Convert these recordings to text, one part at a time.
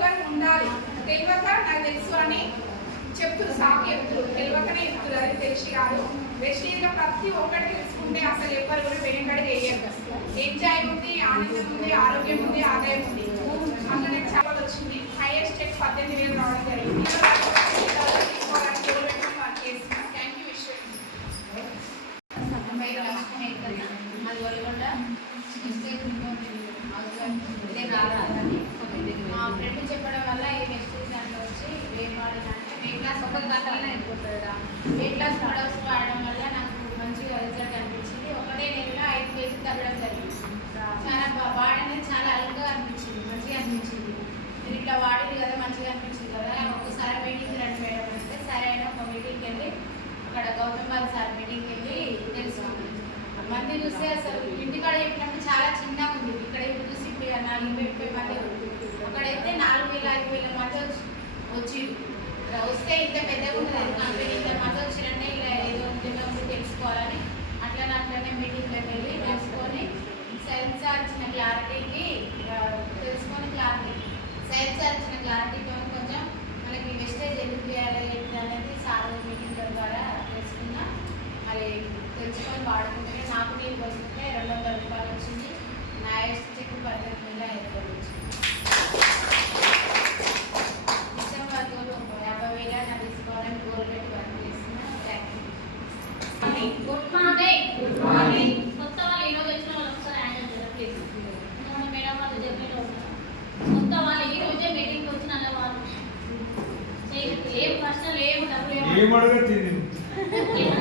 Slogan ఉండాలి. తెలియక నాకు తెలుసు అని చెప్తున్నారు సాగు చెప్తున్నారు తెలియకనే చెప్తున్నారు అది తెలిసి కాదు ప్రతి ఒక్కటి తెలుసుకుంటే అసలు ఎవరు కూడా వెనుకడి వేయరు. ఎంజాయ్ ఉంది ఆనందం ఉంది ఆరోగ్యం ఉంది ఆదాయం ఉంది అందులో చాలా వచ్చింది. హైయెస్ట్ చెక్ పద్దెనిమిది వేలు రావడం జరిగింది తీసుకోవాలని గోల్ పెట్టుకుని వర్క్ చేస్తున్నాను థ్యాంక్ యూ విశ్వ అది వరకొండ మిస్టేక్ ఇదే రాదని మా ఫ్రెండ్ చెప్పడం వల్ల ఈ మిస్టేక్ దాంట్లో వచ్చి వేట్ వాడినంటే వెయిట్ క్లాస్ ఒక గంటలో అయిపోతుందా వెయిట్ క్లాస్ ప్రొడక్ట్స్ వాడడం వల్ల నాకు మంచిగా రిజల్ట్ అనిపించింది ఒకటే నెలలో ఐదు కేజీలు తగ్గడం జరిగింది చాలా బా- బాడీ అనేది చాలా అల్గా అనిపించింది మంచిగా అనిపించింది మీరు ఇట్లా వాడేది కదా మంచిగా అనిపించింది కదా నాకు ఒకసారి మీటింగ్ రండి మేడం అంటే సరే అయినా ఒక మీటింగ్కి వెళ్ళి అక్కడ గౌతమ్ బాబు సార్ మీటింగ్కి వెళ్ళి తెలుసుకున్నాను ఇది చూస్తే అసలు ఇంటికాడ చెప్పినప్పుడు చాలా చిన్నగా ఉంది. ఇక్కడ ఇప్పుడు చూసి ఇప్పుడు నాలుగు ముప్పై మంది ఉంది. అక్కడైతే నాలుగు వేల ఐదు వేల మంది వచ్చి వస్తే ఇంత పెద్దగా ఉంటుంది కంపెనీ ఇంత మంది వచ్చిరంటే ఇలా ఏదో ఉంటుందో తెలుసుకోవాలని అట్లనే అట్లనే మీటింగ్లోకి వెళ్ళి తెలుసుకొని సైన్స్ సార్ ఇచ్చిన క్లారిటీకి తెలుసుకొని క్లారిటీ సైన్స్ సార్ ఇచ్చిన క్లారిటీతో కొంచెం మనకి వెస్టేజ్ ఎందుకు చేయాలి ఏంటి అనేది సార్ మీటింగ్ ద్వారా తెలుసుకున్నా మరి తెలుసుకొని వాడుకుంటే నాకు నేను పోతుంటే రెండు వందల రూపాయలు వచ్చింది. నా ఎస్ట్ చెక్ పద్దెనిమిది వేల ఐదు వచ్చింది. డిసెంబర్ తోడు యాభై వేల నా తీసుకోవాలని గోల్ పెట్టి వర్క్ చేస్తున్నా thank you good morning. Good morning. కొత్త వాళ్ళు వచ్చిన వాళ్ళు ఒకసారి ప్లీజ్ మేడం వాళ్ళు జర్నీలో ఉన్నారు కొత్త వాళ్ళు ఈ రోజే మీటింగ్కి వచ్చిన వాళ్ళు. ఏం ప్రశ్నలు ఏం డబ్బులు ఏం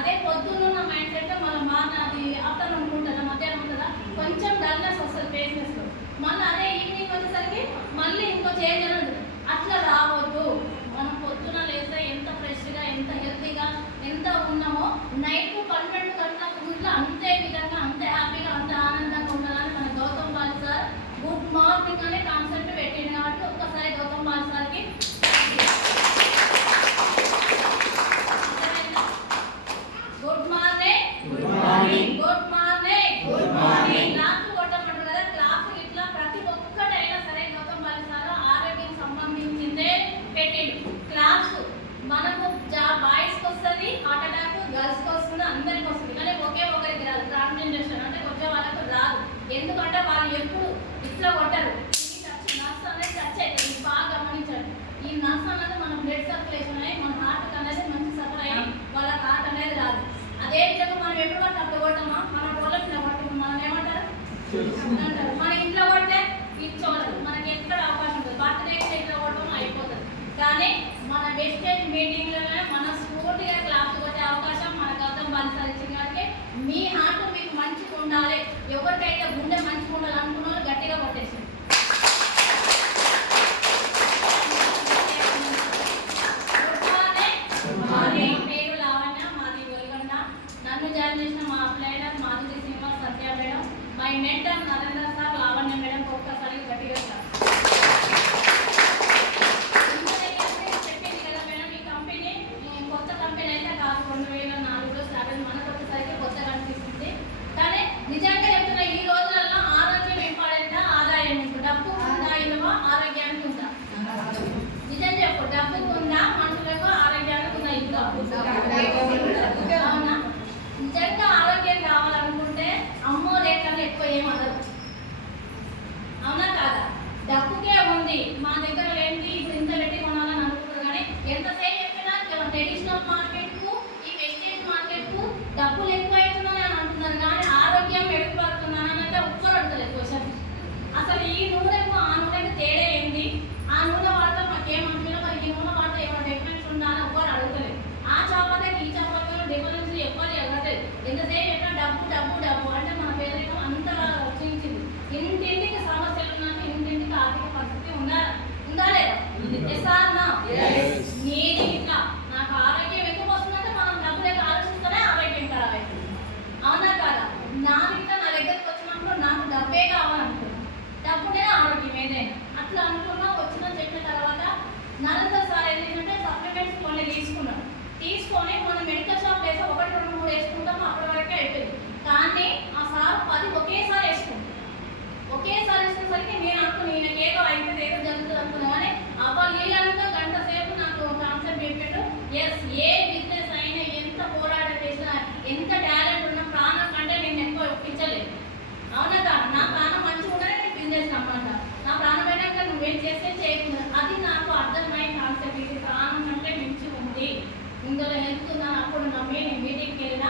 అదే పొద్దున్న ఉన్న మైండ్ సెట్ మన మార్న అది ఆఫ్టర్నూన్ ఉంటుందా మధ్యాహ్నం ఉంటుందా? కొంచెం డల్నెస్ వస్తుంది ఫేస్నెస్ మళ్ళీ అదే ఈవినింగ్ వచ్చేసరికి మళ్ళీ ఇంకో చేంజ్ అని ఉంటుంది. అట్లా రావద్దు.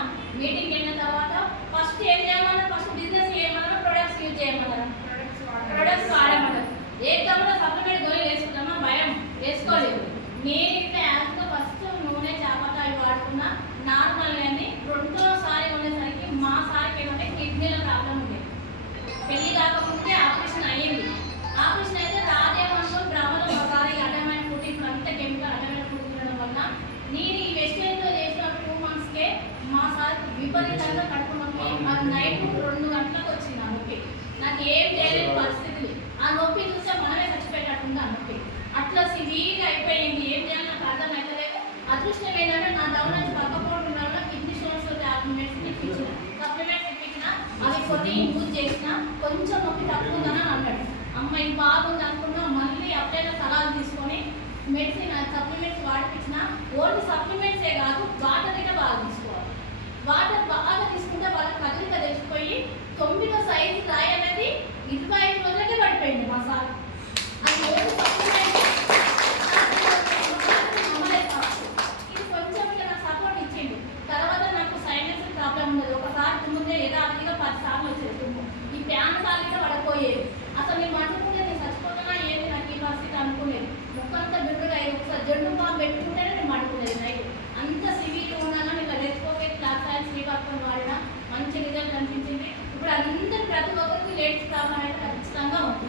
వెళ్ళిన మీటింగ్కి వెళ్ళిన తర్వాత ఫస్ట్ ఏం చేయమన్నా ఫస్ట్ బిజినెస్ చేయమన్నా ప్రొడక్ట్స్ యూజ్ చేయమన్నారు ప్రొడక్ట్స్ వాడమన్నారు ఏ కమ్ములో సప్లిమెంట్ గోళీలు వేసుకుంటామా? భయం. వేసుకోలేదు. నేను ఇట్లా యాజ్గా ఫస్ట్ నూనె చాపకాయ వాడుకున్నా. నార్మల్ కానీ రెండోసారి ఉండేసరికి మా సార్కి ఏంటంటే కిడ్నీలో ప్రాబ్లం ఉండేది. పెళ్ళి కాకముందే ఆపరేషన్ నొప్పి మరి నైట్ రెండు గంటలకు వచ్చింది ఆ నొప్పి. నాకు ఏం చేయలేని పరిస్థితి ఆ నొప్పి చూస్తే మనమే చచ్చిపోయేటట్టుంది ఆ నొప్పి. అట్లా సివియర్గా అయిపోయింది. ఏం చేయాలి నాకు అర్థం అవుతలేదు అదృష్టం ఏంటంటే నా డౌన్ నుంచి పక్కపోవడం వల్ల కిడ్నీ స్టోన్స్ మెడిసిన్ ఇప్పించిన. సప్లిమెంట్స్ ఇప్పించిన. అవి కొన్ని యూజ్ చేసిన. కొంచెం నొప్పి తక్కువదని అన్నాడు. అమ్మ ఇది బాగుంది అనుకున్నా మళ్ళీ అప్పుడైనా సలహాలు తీసుకొని మెడిసిన్ సప్లిమెంట్స్ వాడిపించిన. ఓన్లీ సప్లిమెంట్సే కాదు వాటర్ కూడా బాగా వాటర్ బాగా తీసుకుంటే వాళ్ళకి కదలిక తెచ్చిపోయి తొమ్మిదో సైజు రాయి అనేది ఇరవై ఐదు రోజులకే పడిపోయింది మా సార్ అది ఓన్లీ supplement. నమ్మలేదు first. ఇది కొంచెం ఇక నాకు సపోర్ట్ ఇచ్చిండు తర్వాత నాకు సైనస్ ప్రాబ్లం ఉండదు ఒకసారి తుమ్ముతే యథావిధిగా పది సార్లు వచ్చేది తుమ్ము ఈ ప్యాన్ సార్లు పడపోయేది అసలు నేను అనుకుంటే నేను చచ్చిపోతున్నా ఏంటి నాకు ఈ పరిస్థితి అనుకునేది ముక్కంతా బిడ్డగా అయ్యి ఒకసారి జండు బాంబు పెట్టుకుంటేనే నేను పడుకునేది నైట్ అంత సివిల్ ఉన్నాను ఇలా రెచ్చిపోతే క్లాస్ వాడిన మంచి రిజల్ట్ అనిపించింది. ఇప్పుడు అందరూ ప్రతి ఒక్కరికి లేడీస్ ప్రాబ్లం అయితే ఖచ్చితంగా ఉంది.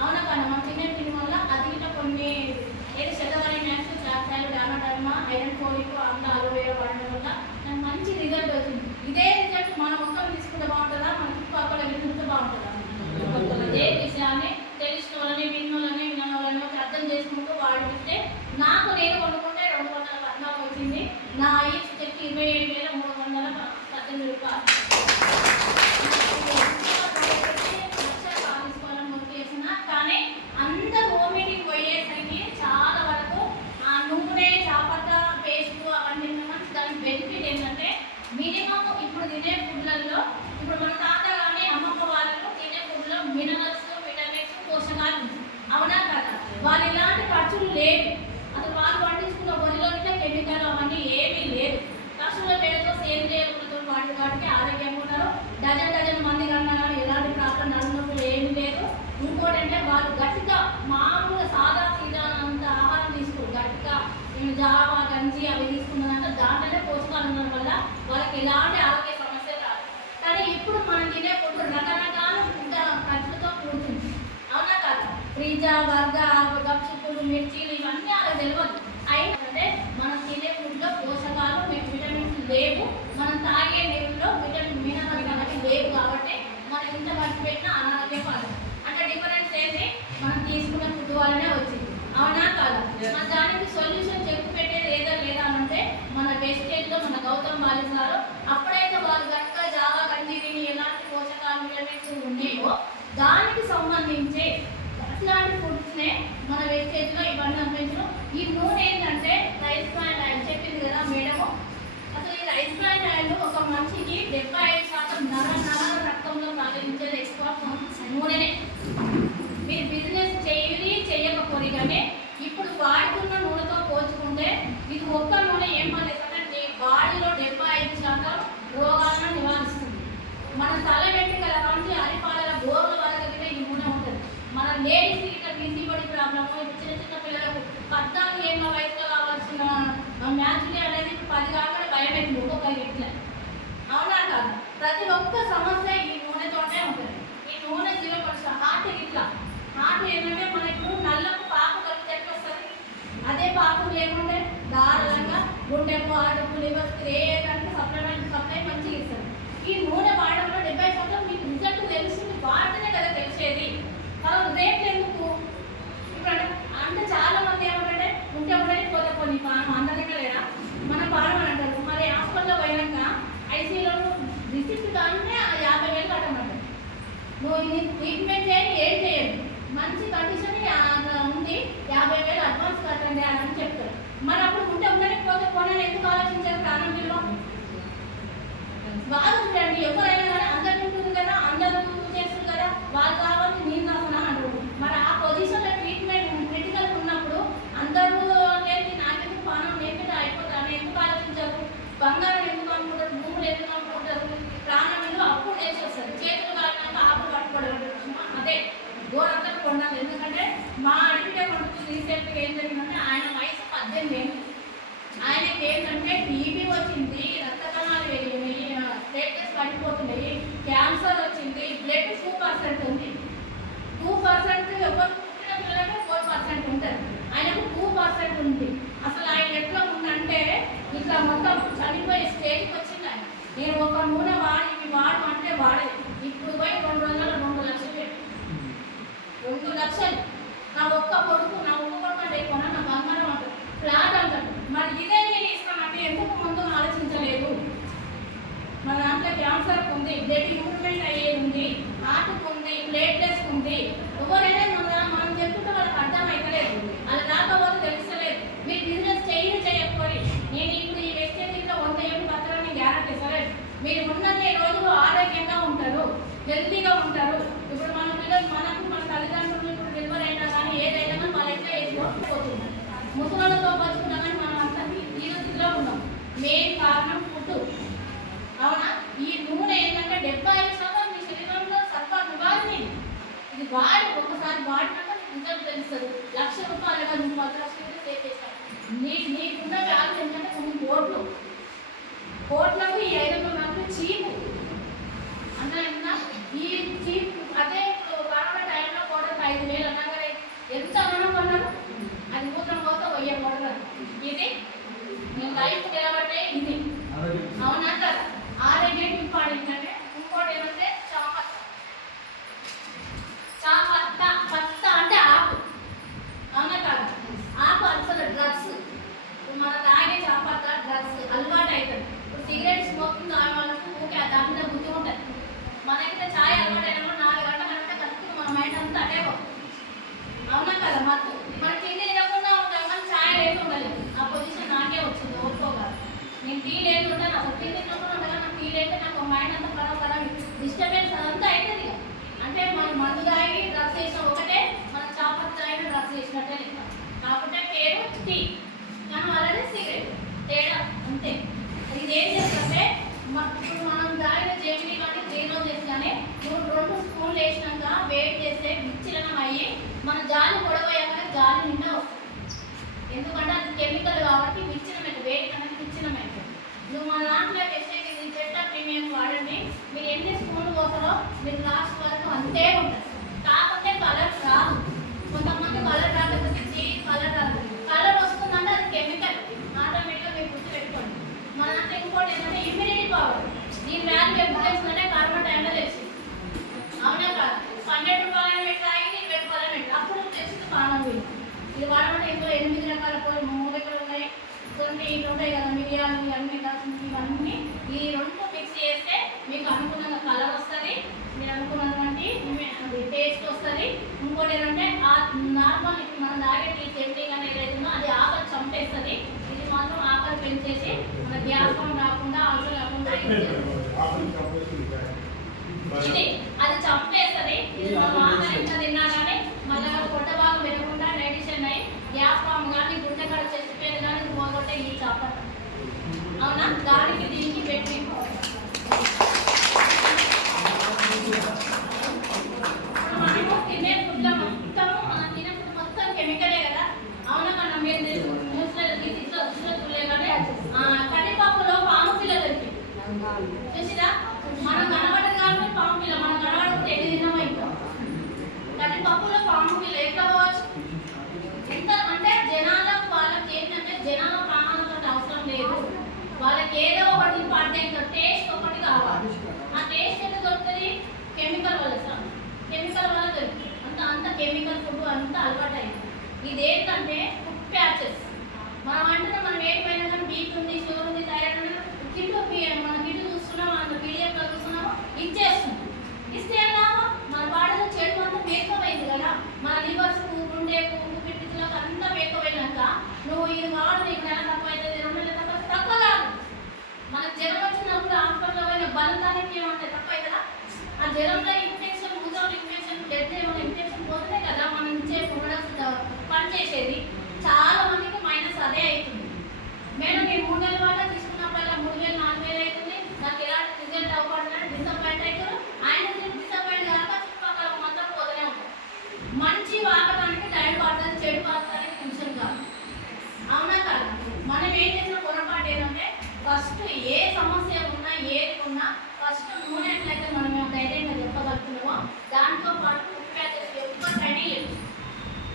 అవునా కానీ మన చిన్న తిని వల్ల అది కొన్ని ఏది శతవారి మ్యాథ్స్ చాకాయలు డానాడర్మా ఐరన్ ఫోలిక్ అంత అలోవేరా వాడడం వల్ల నాకు మంచి రిజల్ట్ వచ్చింది. ఇదే రిజల్ట్ మన ఒక్క తీసుకుంటే బాగుంటుందా మన చుట్టుపక్కల వింటుంటే బాగుంటుందా అదే విషయాన్ని తెలిసిన వాళ్ళని విన్న వాళ్ళని విన్న వాళ్ళని ఒక అర్థం చేసుకుంటూ వాడిపిస్తే నాకు నేను కొనుక్కుంటే రెండు వందల పద్నాలుగు వచ్చింది నా ఐఎస్ చెక్ ఇరవై ఏడు వేల మూడు వందల పద్దెనిమిది రూపాయలు కానీ అందరు హోమ్ మీటింగ్ పోయేసరికి చాలా వరకు ఆ నూనె చాపత పేస్ట్ అవన్నీ తిన్నామని దాని బెనిఫిట్ ఏంటంటే మినిమం ఇప్పుడు తినే ఫుడ్లలో ఇప్పుడు మన తాత కానీ అమ్మమ్మ వాళ్ళు తినే ఫుడ్లో మినరల్స్ విటమిన్స్ పోషకాలు ఉంటాయి. అవునా కదా వాళ్ళు ఇలాంటి ఖర్చులు లేవు అసలు వాళ్ళు పండించుకున్న వరిలో ఇట్లా కెమికల్ అవన్నీ ఏమీ లేదు పశువుల పేరుతో సేంద్రియ ఎరువులతో వాటి వాటికి ఆరోగ్యంగా ఉన్నారు డజన్ డజన్ మంది కన్నా కానీ ఎలాంటి ప్రాబ్లం నడునొప్పులు ఏమీ లేదు ఇంకోటి అంటే వాళ్ళు గట్టిగా మామూలుగా సాదా సీదా అంత ఆహారం తీసుకోరు గట్టిగా జావా గంజి అవి తీసుకున్నానంటే దాంట్లోనే పోషకాలు ఉండడం వల్ల వాళ్ళకి ఎలాంటి ఆరోగ్య సమస్యలు రాదు. కానీ ఇప్పుడు మనం తినే ఫుడ్ రకరకాల ఖర్చులతో కూడుతుంది అవునా కాదు? పిజ్జా బర్గర్ గప్చుప్పులు మిర్చీలు ఇవన్నీ అలా తెలియదు అయినా అంటే మనం తినే ఫుడ్లో పోషకాలు విటమిన్స్ లేవు. మనం తాగే నీళ్ళలో విటమిన్ మినరల్స్ అనేవి లేవు కాబట్టి మనం ఇంత ఖర్చు పెట్టినా అనారోగ్య పాలు అంటే డిఫరెన్స్ ఏంటి మనం తీసుకున్న ఫుడ్ వల్లనే వచ్చింది. అవునా కాదా? మన దానికి సొల్యూషన్ చెప్పి. మన గౌతమ్ బాలిన్ అప్పుడైతే వాళ్ళు కనుక జావా కందిరిని ఎలాంటి పోషకాలు మినరల్స్ ఉన్నాయో దానికి సంబంధించి అట్లాంటి ఫుడ్స్నే మన వేస్టేజ్లో ఇవన్నీ అందించడం. ఈ నూనె ఏంటంటే రైస్ బ్రాండ్ ఆయిల్ చెప్పింది కదా మేడము? అసలు ఈ రైస్ బ్రాండ్ ఆయిల్ ఒక మనిషికి డెబ్బై ఐదు శాతం నర నర రక్తంలో ప్రవహించేది ఎక్కువ నూనెనే. నువ్వు ట్రీట్మెంట్ చేయండి ఏం చేయండి మంచి కండిషన్ ఉంది యాభై వేలు అడ్వాన్స్ కట్టండి అని అని చెప్తారు. మరి అప్పుడు ఉంటే ఉండకపోతే కొనని ఎందుకు ఆలోచించారు ప్రాణం విలువ? బాగా చూడండి ఎవరైనా కానీ అందరు ఉంటుంది కదా అందరూ చేస్తారు కదా వాళ్ళు కావాలి నేను రాసిన అంటారు మరి ఆ పొజిషన్లో ట్రీట్మెంట్ క్రిటికల్ ఉన్నప్పుడు అందరూ నేర్పి నాకెందుకు పానం నేర్పితే అయిపోతారు అని ఎందుకు ఆలోచించారు బంగారం ఎందుకు అనుకుంటారు భూములు ఎందుకు అనుకుంటారు ప్రాణం విలువ అప్పుడు చేసేస్తారు చేతులు కాలినాక ఆకులు పట్టుకోవడం అదే గోరంతా కొన్నాను ఎందుకంటే మా అడిగితే కొడుకు రీసెంట్గా ఏం జరిగిందంటే ఆయన వయసు పద్దెనిమిది. ఏళ్ళు ఆయనకి ఏంటంటే టీబీ వచ్చింది రక్త కణాలు పెరిగినాయి ప్లేటెస్ పడిపోతున్నాయి క్యాన్సర్ వచ్చింది బ్లడ్ టూ పర్సెంట్ ఉంది. టూ పర్సెంట్ ఎవరు పుట్టిన పిల్లలకి ఫోర్ పర్సెంట్ ఉంటుంది. ఆయనకు టూ పర్సెంట్ ఉంది అసలు ఆయన ఎట్లా ఉందంటే ఇట్లా మొత్తం చనిపోయే స్టేజ్కి వచ్చింది ఆయన నేను ఒక నూనె వాడి ఇవి వాడు అంటే వాడేది ఇప్పుడు పోయి రెండు రోజుల రెండు లక్షలు పెట్టు. రెండు లక్షలు నా ఒక్క కొడుకు నా ఒక్క కొడుకు అంటే కొన నా బంగారం అంటాడు ఫ్లాట్ అంటాడు మరి ఇదే నేను ఇస్తానంటే ఎందుకు ముందు ఆలోచించలేదు మన దాంట్లో క్యాన్సర్ ఉంది బ్లడ్ ఇంప్రూవ్మెంట్ అయ్యేది ఉంది హార్ట్ ఉంది ప్లేట్లెస్ ఉంది ఎవరైనా మన మనం చెప్తుంటే వాళ్ళకి అర్థం అవుతలేదు అది రాకపోతే తెలుస్తలేదు మీరు బిజినెస్ చేయండి చేయకపోయి నేను ఇప్పుడు ఈ వెస్టేజ్లో వంద ఏళ్ళు పత్రం మీకు గ్యారంటీ సరే మీరు ఉన్నన్ని రోజులు ఆరోగ్యంగా ఉంటారు హెల్తీగా ఉంటారు ఇప్పుడు మన పిల్లలు మనకు మన తల్లిదండ్రులు ఇప్పుడు డెలివరీ అయినా కానీ ఏదైనా కానీ వాళ్ళ ఎట్లా వేసుకోకపోతున్నారు ముసలితో బతుకున్నా కానీ మనం అంతా ఈ స్థితిలో ఉన్నాం మెయిన్ కారణం ఫుడ్ అవునా ఈ నూనె ఏంటంటే డెబ్బై ఐదు శాతం మీ శరీరంలో సర్వ నివారణ ఇది వాడి ఒకసారి వాడినాక రిజల్ట్ తెలుస్తుంది. లక్ష రూపాయలు కదా నువ్వు పది లక్షలు సేవ్ చేస్తావు. నీ నీకున్న వ్యాధి ఏంటంటే కొన్ని కోట్లు. కోట్లకు ఈ ఐదు వందల చీపు. అన్న ఈ చీప్ అదే ఇప్పుడు కరోనా టైంలో కూడా ఐదు వేలు అన్నా కదా ఎంత రుణం కొన్నారు అది మూత్రం పోతే వెయ్యి కొడతారు ఇది నేను లైఫ్ నిలబట్టే ఇది అవునా కదా ఆరోగ్యం ఇంపార్టెంట్ అంటే ఇంకోటి ఏమంటే చాపత్త చాపత్త పత్త అంటే ఆకు అవునా కాదు ఆకు అసలు డ్రగ్స్ మన తాగే చాపత్త డ్రగ్స్ అలవాటు అవుతుంది ఇప్పుడు సిగరెట్ స్మోకింగ్ తాగే వాళ్ళకు ఊకే దాని గుర్తు బుద్ధి ఉంటుంది మనకైతే ఛాయ్ అలవాటు కూడా నాలుగు గంటల కంటే కరెక్ట్ మన మైండ్ అంతా అటే అవునా కదా మాకు? మన తిండి లేకుండా ఉంటాం కానీ ఛాయ్ లేకుండా ఆ పొజిషన్ నాకే వచ్చింది ఒప్పుకోగా నేను టీ లేకుండా నాకు టీ తినకుండా ఉండగా నాకు టీ లేక నాకు మైండ్ అంతా ఖరాబ్ ఖరాబ్ డిస్టర్బెన్స్ అదంతా అవుతుంది ఇక. అంటే మనం మందు తాగి డ్రగ్స్ చేసిన ఒకటే మన చాపత్త తాగిన డ్రగ్స్ చేసినట్టే లెక్క కాకపోతే పేరు టీ కానీ అలానే సిగరెట్ తేడా అంతే. ఇది ఏం చేస్తుంటే ఇప్పుడు మనం తాగిన జెమిని కానీ జీరో చేసి రెండు స్పూన్లు వేసినాక వేడి చేస్తే విచ్చిలనం అయ్యి మన జాలి పొడవయ్యాక జాలి నిండా వస్తుంది. ఎందుకంటే అది కెమికల్ కాబట్టి విచ్చినమైంది వేడి అనేది విచ్చినమైంది నువ్వు మన దాంట్లో ఎస్ఐకి ఇది చెట్ట ప్రీమియం వాడండి. మీరు ఎన్ని స్పూన్లు పోతారో మీరు లాస్ట్ వరకు అంతే ఉంటుంది కాకపోతే కలర్ రాదు. కొంతమంది కలర్ రాకపోతే కలర్ రాదు. కలర్ వస్తుందంటే అది కెమికల్ ఆటోమేటిక్గా మీరు గుర్తు పెట్టుకోండి మన దాంట్లో ఇంకోటి ఏంటంటే ఇమ్యూనిటీ పవర్ దీని వాల్యూ ఎప్పుడు తెలిసిందంటే కరోనా టైంలో తెలిసింది అవునా కాదు? పన్నెండు రూపాయలు పెట్టి తాగి ఇరవై రూపాయలు పెట్టి. అప్పుడు తెలిసింది పానం విలువ ఇది వాడమంటే ఇందులో ఎనిమిది రకాల పొడి మూలికలు ఉన్నాయి. కొన్ని ఇవి ఉంటాయి కదా మిరియాలు ఇవన్నీ దాల్చిన ఇవన్నీ. ఈ రెండు మిక్స్ చేస్తే మీకు అనుకున్న కలర్ వస్తుంది. మీరు అనుకున్నటువంటి టేస్ట్ వస్తుంది. ఇంకోటి ఏంటంటే ఆ నార్మల్ మనం తాగే టీ చెట్టు కానీ ఏదైతే అది ఆకలి చంపేస్తుంది. ఇది మాత్రం ఆకలి పెంచేసి మన గ్యాస్ రాకుండా ఆకలి రాకుండా ఇది అది చంపేస్తుంది. ఇది మా ఎంత తిన్నా కానీ మళ్ళీ పొట్ట భాగం పెరగకుండా డైజెషన్ అయ్యి గ్యాస్ ఫామ్ కానీ గుండె కాడ చచ్చిపోయేది కానీ ఇది పోగొట్టే ఈ చాపట అవునా? దానికి దీనికి పెట్టి ఇప్పుడు మనము తినే ఫుడ్లో మొత్తము మనం తినే ఫుడ్ మొత్తం కెమికలే కదా అవునా మనం మీరు న్యూస్లో ఇట్లా వచ్చిన చూడలే కానీ ఆ, కందిపప్పులో పాము పిల్ల దొరికింది. చూసిరా? మనం కనబడదు పాము పిల్ల మనం కనబడకపోతే ఎన్ని తిన్నామో ఇంకా కానీ పాము పిల్ల ఎట్లా పోవచ్చు? ఎంత అంటే జనాలకు వాళ్ళకి ఏంటంటే జనాల ప్రాణాలతో అవసరం లేదు. వాళ్ళకి ఏదో ఒకటి ఇంపార్టెంట్ టేస్ట్ ఒకటి కావాలి. ఆ టేస్ట్ ఎంత దొరుకుతుంది? కెమికల్ వల్ల సార్. కెమికల్ వల్ల దొరుకుతుంది. అంత అంత కెమికల్ ఫుడ్ అంత అలవాటు అయింది ఇది ఏంటంటే ఫుడ్ ప్యాచెస్ మనం అంటున్నాం మనం ఏమైనా కానీ బీపీ ఉంది షుగర్ ఉంది థైరాయిడ్ ఉంది కిట్టు మన కిట్టు చూస్తున్నాం మన పీడిఎఫ్ చూస్తున్నాము ఇచ్చేస్తుంది ఇస్తే ఎలా మన బాడీలో చెడు అంతా మేకమైంది కదా మన లివర్స్ గుండె పువ్వు కిడ్నీలకు అంతా మేకమైనాక నువ్వు ఇది వాడు నీకు నెల తక్కువ అవుతుంది రెండు నెలల తక్కువ తక్కువ కాదు మనకు జ్వరం వచ్చినప్పుడు హాస్పిటల్లో పోయిన బలతానికి ఏమంటే తక్కువ అవుతుందా ఆ జ్వరంలో ఇన్ఫెక్షన్ ముసలి ఇన్ఫెక్షన్ బ్లడ్ ఏమైనా ఇన్ఫెక్షన్ పోతేనే కదా మనం ఇచ్చే పని చేసేది చాలా మందికి మైనస్ అదే అవుతుంది మేడం నేను మూడు నెలల వల్ల తీసుకున్నప్పుడల్లా మూడు వేలు నాలుగు వేలు అవుతుంది నాకు ఎలాంటి రిజల్ట్ అవ్వకుండా డిసప్పాయింట్ అవుతారు ఆయన డిసప్పాయింట్ కాక చుట్టుపక్కల మొత్తం పోతూనే ఉంటారు మంచి వాడడానికి టైం పడుతుంది చెడు పడతానికి నిమిషం కాదు అవునా కాదు మనం ఏం చేసిన పొరపాటు ఏంటంటే ఫస్ట్ ఏ సమస్య ఉన్నా ఏది ఉన్నా ఫస్ట్ నూనె ఎట్లయితే మనం ధైర్యంగా చెప్పగలుగుతున్నామో దాంతో పాటు ఉప్పు ప్యాకెట్ ఎవ్వరికైనా ఇవ్వచ్చు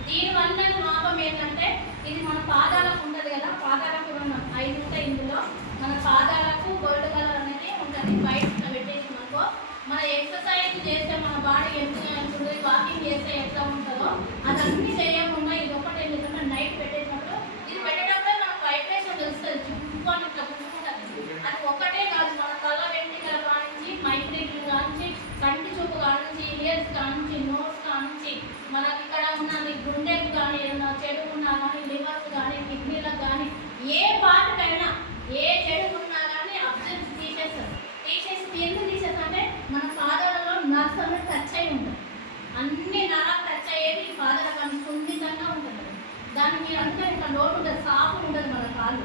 దీనివల్ల లాభం ఏంటంటే ఇది మన పాదాలకు ఉంటుంది కదా పాదాలకు ఉన్న ఐదు ఉంటాయి ఇందులో మన పాదాలకు గోల్డ్ కలర్ అనేది ఉంటుంది వైట్ పెట్టేసి మనకు మన ఎక్సర్సైజ్ చేస్తే మన బాడీ ఎంత ఉంటుంది వాకింగ్ చేస్తే ఎట్లా ఉంటుందో అదన్నీ చేయకుండా ఇది ఒకటి ఏం చేద్దాం నైట్ పెట్టేసినప్పుడు ఇది పెట్టేటప్పుడే మనకు వైబ్రేషన్ తెలుస్తుంది చుట్టూ అని ఇట్లా గుంజుకుంటుంది అది ఒకటే కాదు మన తల వెంట్రుకల కానించి మైగ్రేట్లు కానించి కంటి చూపు కానించి ఇయర్స్ కానించి నోస్ కానించి మనకి ఇక్కడ ఉన్న ఈ గుండెకు కానీ ఏదైనా కానీ లివర్స్ కానీ కిడ్నీలకు కానీ ఏ పాటకైనా ఏ చెడుకున్నా కానీ అబ్జర్వ్ తీసేస్తారు. తీసేసి ఎందుకు తీసేస్తారంటే మన పాదాలలో నర్స్ అనేది టచ్ అయి ఉంటుంది. అన్ని నరాలు టచ్ అయ్యేది ఫాదర్ కానీ సున్నితంగా ఉంటుంది. దాన్ని మీరు అంటే ఇంకా లోటు ఉంటుంది సాపు ఉండదు మన కాళ్ళు.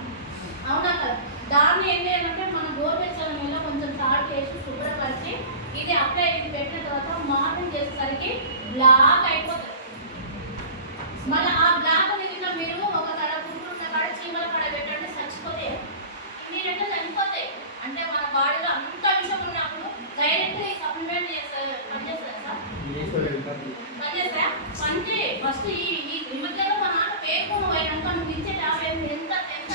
అవునా కదా? దాన్ని ఏం చేయాలంటే మన గోరువెచ్చల మీద కొంచెం సాల్ట్ వేసి శుభ్రపరిచి ఇది అప్లై పెట్టిన తర్వాత మార్నింగ్ చేసేసరికి బ్లాక్ మళ్ళీ ఆ బ్లాక్ ఇట్లా మీరు ఒక కడ పురుగులు కాడ చీమల కాడ పెట్టండి చచ్చిపోతే ఇమీడియట్గా చనిపోతాయి అంటే మన బాడీలో అంత విషయం ఉన్నప్పుడు డైరెక్ట్ ఈ సప్లిమెంట్ చేస్తారు పనిచేస్తారు సార్ పనిచేస్తా పనిచే ఫస్ట్ ఈ ఈ నిమజ్జనం మా నాన్న పేర్కొని పోయినాక నువ్వు ఇచ్చే ఎంత ఎంత?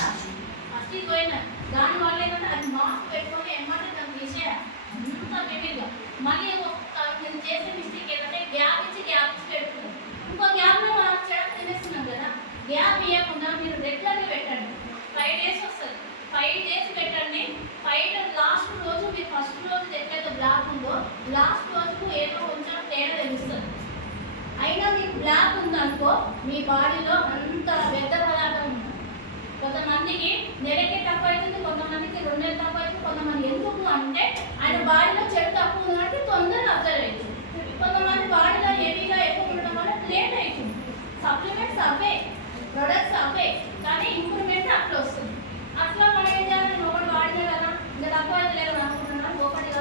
ఫస్ట్ ఇది పోయినా దాని వల్ల ఏంటంటే అది మాస్క్ పెట్టుకొని ఎమ్మంటే దాన్ని తీసేయాలి అంత మళ్ళీ ఒక నేను చేసే మిస్టేక్ ఏంటంటే గ్యాప్ ఇచ్చి గ్యాప్ ఇచ్చి పెట్టుకున్నాం ఇంకో గ్యాప్లో మనం చెడ తినేస్తున్నాం కదా గ్యాప్ ఇవ్వకుండా మీరు రెగ్యులర్గా పెట్టండి ఫైవ్ డేస్ వస్తుంది ఫైవ్ డేస్ పెట్టండి ఫైవ్ లాస్ట్ రోజు మీరు ఫస్ట్ రోజు ఎట్లయితే బ్లాక్ ఉందో లాస్ట్ రోజుకు ఏదో కొంచెం తేడా తెలుస్తుంది. అయినా మీకు బ్లాక్ ఉందనుకో మీ బాడీలో అంత వ్యర్థ పదార్థం ఉంది. కొంతమందికి నెలకి తక్కువ అవుతుంది కొంతమందికి రెండు నెలలు తక్కువ అవుతుంది కొంతమంది ఎందుకు అంటే ఆయన బాడీలో చెడు తక్కువ ఉందంటే తొందరగా అబ్జర్వ్ అవుతుంది. కొంతమంది బాడీలో హెవీగా ఎక్కువ ఉండడం వల్ల లేట్ అవుతుంది. సప్లిమెంట్స్ అవే ప్రొడక్ట్స్ అవే కానీ ఇంప్రూవ్మెంట్ అట్లా వస్తుంది. అట్లా మనం ఏం చేయాలి? నేను ఒకటి వాడినా కదా ఇంకా తక్కువ అయితే లేదు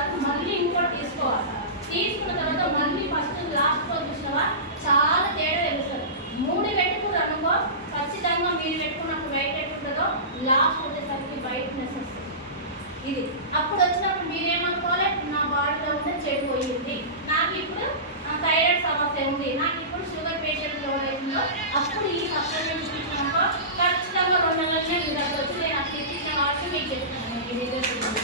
తర్వాత మళ్ళీ ఇంకోటి తీసుకోవాలి. తీసుకున్న తర్వాత మళ్ళీ ఫస్ట్ లాస్ట్ రోజు చాలా తేడా తెలుస్తుంది. మూడు పెట్టుకున్నారు అనుకో ఖచ్చితంగా మీరు పెట్టుకున్నప్పుడు వెయిట్ ఎట్టుంటుందో లాస్ట్ వచ్చేసరికి వైట్నెస్ వస్తుంది. ఇది. అప్పుడు వచ్చినప్పుడు మీరేమనుకోవాలి? నా బాడీలో ఉంటే చెడు పోయింది. నాకు ఇప్పుడు థైరాయిడ్ సమస్య ఉంది. నాకు ఇప్పుడు షుగర్ పేషెంట్ ఎవరైతుందో అప్పుడు ఈ సప్లిమెంట్ చూపించినాక ఖచ్చితంగా రెండు నెలలనే మీరు అక్కడ వచ్చి నేను అట్లా ఇచ్చిన కాబట్టి మీకు చెప్తాను ఈ రిజల్ట్ గురించి.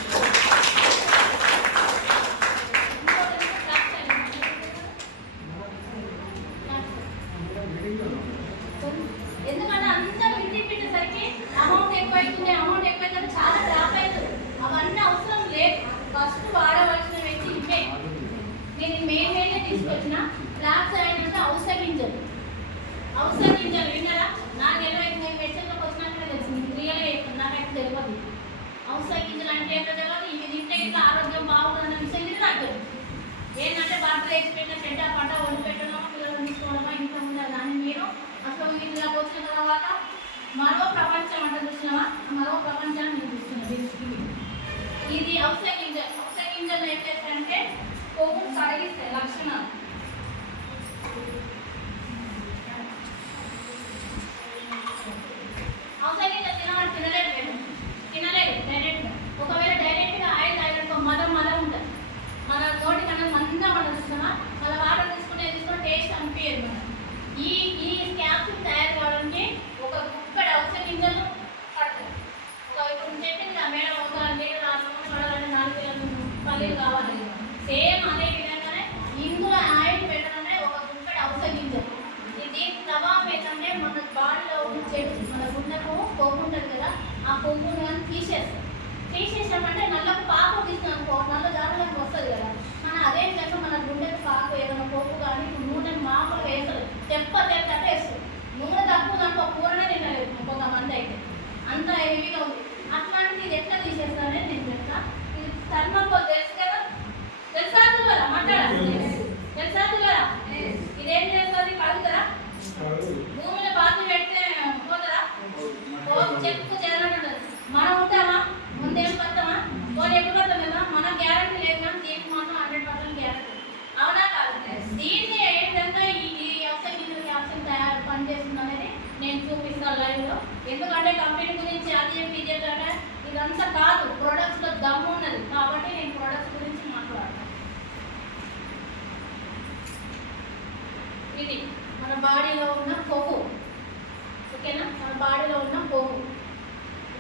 ఇంకోటి ఏంటంటే డాక్టర్ ఎందుకంటే అంతా పిండి పిండేసరికి అమౌంట్ ఎక్కువ అవుతుంది అమౌంట్ ఎక్కువ అవుతుంది చాలా డ్రాప్ అవుతుంది అవన్నీ అవసరం లేదు ఫస్ట్ వాడవలసిన వ్యక్తి ఇవే నేను మెయిన్ మెయిన్ తీసుకొచ్చిన ఫ్లాక్స్ అయినంత అవసర గింజలు అవసర గింజలు విన్నారా నాకు తెలియదు నేను మెడిసిన్లోకి వచ్చినాక తెలిసింది రియల్గా చెప్తాను నాకైతే తెలియదు అవసర గింజలు అంటే ఏంటో తెలియదు ఇవి తింటే ఇంకా ఆరోగ్యం బాగుందన్న విషయం ఇది నాకు తెలియదు ఏంటంటే భర్త వేసి పెట్టిన చెడ్డ పంట వండి పెట్టడమో పిల్లలు తీసుకోవడమో ఇంట్లో ఉండదు కానీ మీరు అసలు ఇంట్లోకి వచ్చిన తర్వాత మరో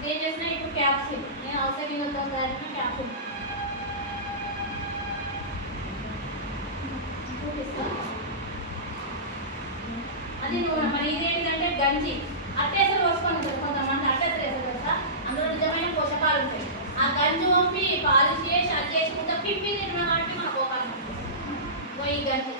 అదే చేసినా ఇప్పుడు క్యాప్సిల్ నేను అవసరం వద్దాం సార్ క్యాప్సిల్ అది నువ్వు మరి ఇదేంటంటే గంజి అట్టేసరి పోసుకొని కొంతమంది అట్టేసరి వేసరి వస్తా అందులో నిజమైన పోషకాలు ఉంటాయి ఆ గంజి పంపి పాలు చేసి అది చేసుకుంటే పిప్పి తిన్నా కాబట్టి మనకు పోవాలి పోయి గంజి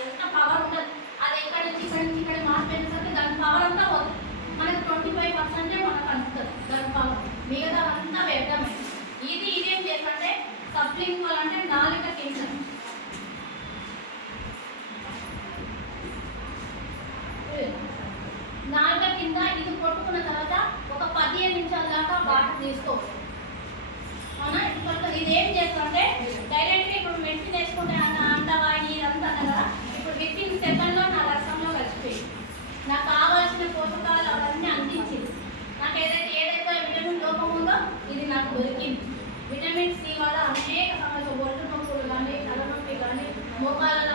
ఎంత పవర్ ఉండదు అది ఎక్కడి నుంచి ఇక్కడ నుంచి ఇక్కడ మార్పు దాని పవర్ అంతా వద్దు మనకు ట్వంటీ ఫైవ్ పర్సెంటే మనకు అందుతుంది దాని పవర్ మిగతా అంతా వ్యర్థమే. ఇది ఇదేం చేస్తుంటే సబ్లింగ్వల్ అంటే నాలుక కింద నాలుక కింద ఇది కొట్టుకున్న తర్వాత ఒక పదిహేను నిమిషాల దాకా వాటర్ తీసుకోవచ్చు అవునా? ఇది ఏం చేస్తుంటే నాకు దొరికింది. విటమిన్ సి వల్ల అనేక సమస్యలు ఒంటి నొప్పులు కానీ తలనొప్పి కానీ మోకాళ్ళ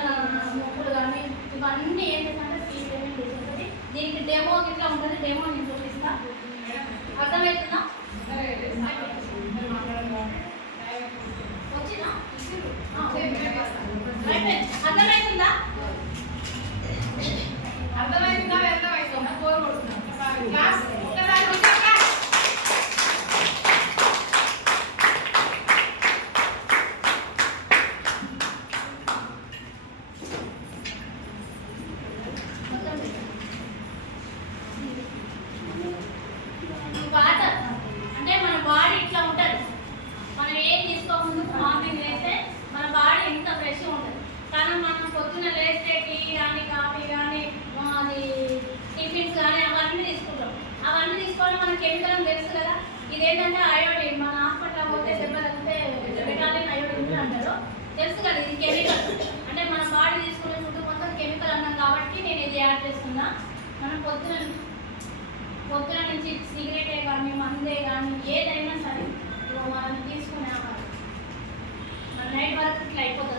నొప్పులు కానీ ఇవన్నీ ఏంటంటే సి విటమిన్ దీనికి డెమో ఇట్లా ఉంటుంది డెమో నేను చూపిస్తాను అర్థమవుతుందా? పొద్దున నుంచి సిగరెటే కానీ మందే కానీ ఏదైనా సరే మనం తీసుకునే నైట్ వరకు ఇట్లా అయిపోతుంది.